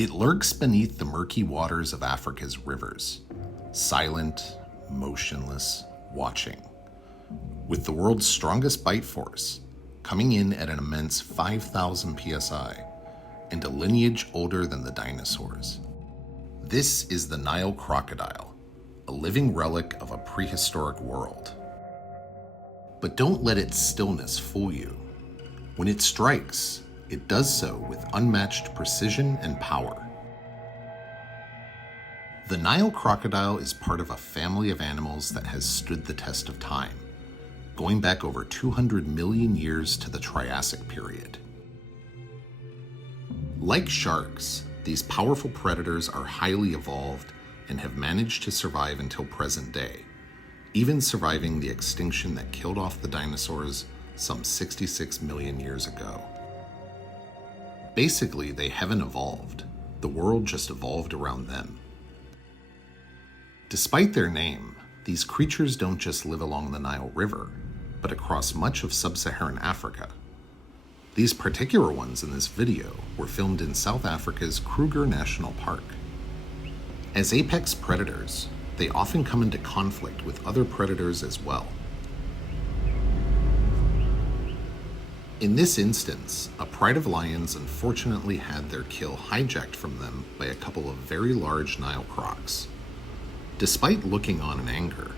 It lurks beneath the murky waters of Africa's rivers, silent, motionless, watching. With the world's strongest bite force, coming in at an immense 5,000 psi, and a lineage older than the dinosaurs. This is the Nile crocodile, a living relic of a prehistoric world. But don't let its stillness fool you. When it strikes, it does so with unmatched precision and power. The Nile crocodile is part of a family of animals that has stood the test of time, going back over 200 million years to the Triassic period. Like sharks, these powerful predators are highly evolved and have managed to survive until present day, even surviving the extinction that killed off the dinosaurs some 66 million years ago. Basically, they haven't evolved. The world just evolved around them. Despite their name, these creatures don't just live along the Nile River, but across much of sub-Saharan Africa. These particular ones in this video were filmed in South Africa's Kruger National Park. As apex predators, they often come into conflict with other predators as well. In this instance, a pride of lions unfortunately had their kill hijacked from them by a couple of very large Nile crocs. Despite looking on in anger,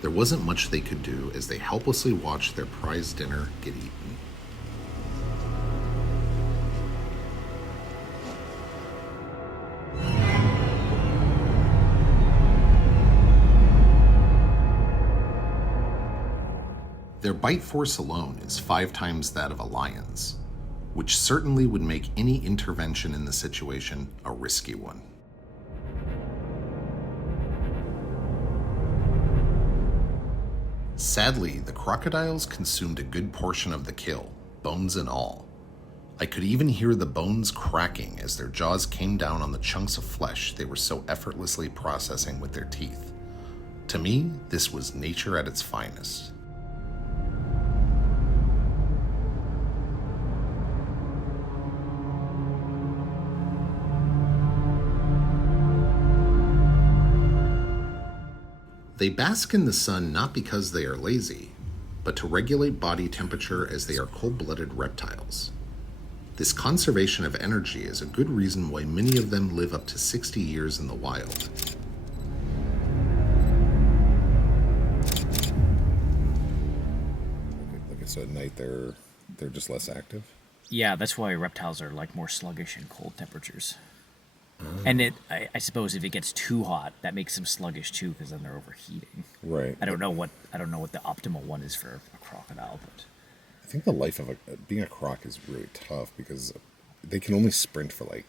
there wasn't much they could do as they helplessly watched their prized dinner get eaten. Their bite force alone is 5 times that of a lion's, which certainly would make any intervention in the situation a risky one. Sadly, the crocodiles consumed a good portion of the kill, bones and all. I could even hear the bones cracking as their jaws came down on the chunks of flesh they were so effortlessly processing with their teeth. To me, this was nature at its finest. They bask in the sun not because they are lazy, but to regulate body temperature as they are cold-blooded reptiles. This conservation of energy is a good reason why many of them live up to 60 years in the wild. Okay, so at night they're just less active? Yeah, that's why reptiles are like more sluggish in cold temperatures. And I suppose if it gets too hot, that makes them sluggish too, because then they're overheating. Right. I don't know what the optimal one is for a crocodile, but I think the life of being a croc is really tough because they can only sprint for like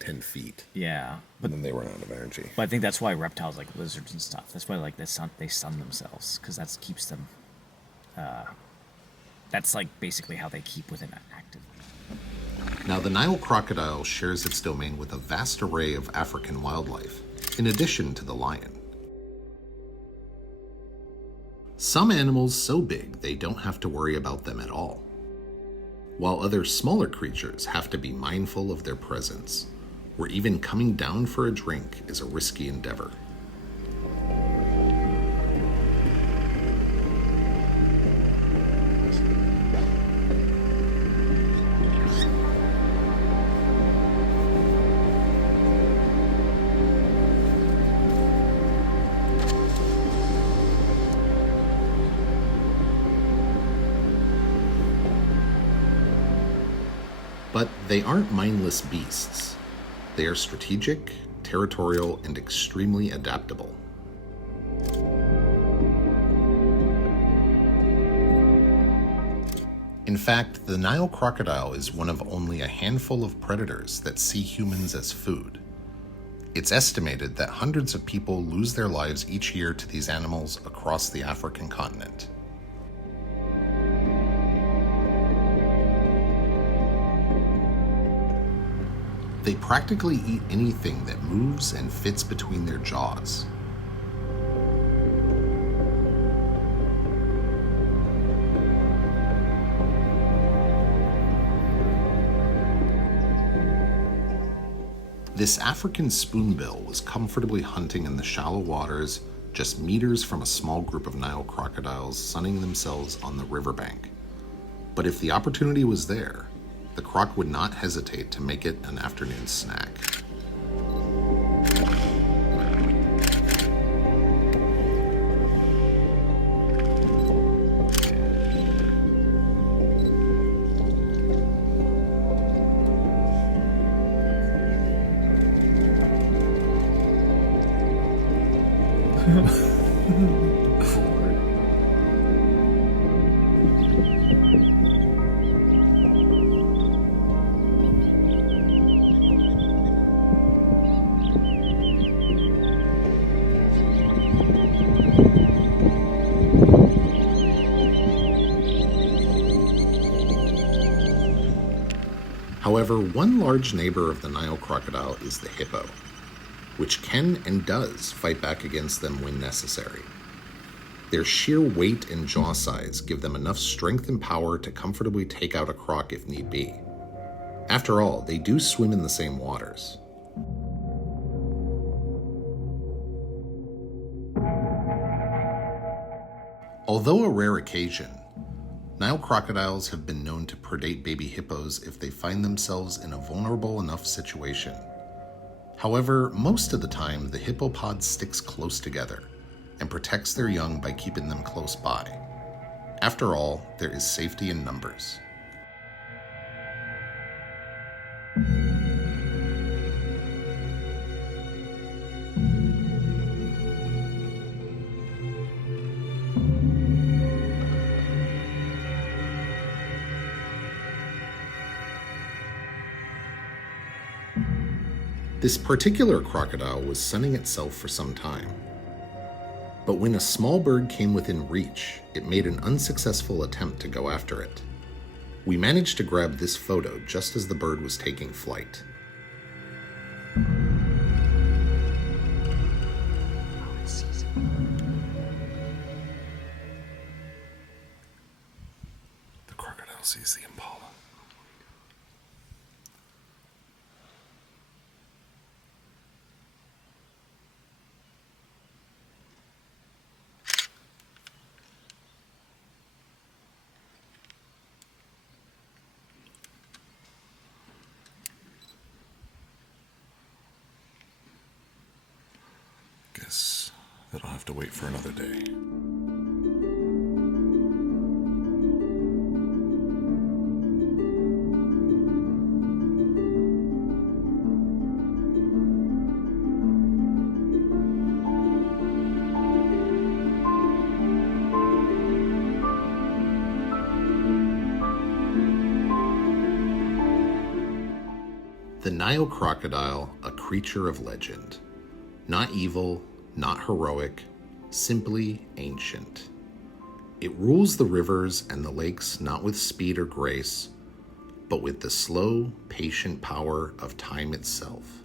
10 feet. yeah. And then they run out of energy. But I think that's why reptiles like lizards and stuff. That's why like they sun themselves, because that keeps them. That's like basically how they keep within active. Now, the Nile crocodile shares its domain with a vast array of African wildlife, in addition to the lion. Some animals so big they don't have to worry about them at all, while other smaller creatures have to be mindful of their presence, where even coming down for a drink is a risky endeavor. But they aren't mindless beasts. They are strategic, territorial, and extremely adaptable. In fact, the Nile crocodile is one of only a handful of predators that see humans as food. It's estimated that hundreds of people lose their lives each year to these animals across the African continent. They practically eat anything that moves and fits between their jaws. This African spoonbill was comfortably hunting in the shallow waters just meters from a small group of Nile crocodiles sunning themselves on the riverbank. But if the opportunity was there, the croc would not hesitate to make it an afternoon snack. However, one large neighbor of the Nile crocodile is the hippo, which can and does fight back against them when necessary. Their sheer weight and jaw size give them enough strength and power to comfortably take out a croc if need be. After all, they do swim in the same waters. Although a rare occasion, Nile crocodiles have been known to predate baby hippos if they find themselves in a vulnerable enough situation. However, most of the time, the hippopod sticks close together and protects their young by keeping them close by. After all, there is safety in numbers. This particular crocodile was sunning itself for some time. But when a small bird came within reach, it made an unsuccessful attempt to go after it. We managed to grab this photo just as the bird was taking flight. The crocodile sees the impala. Guess that I'll have to wait for another day. The Nile crocodile, a creature of legend. Not evil, not heroic, simply ancient. It rules the rivers and the lakes not with speed or grace, but with the slow, patient power of time itself.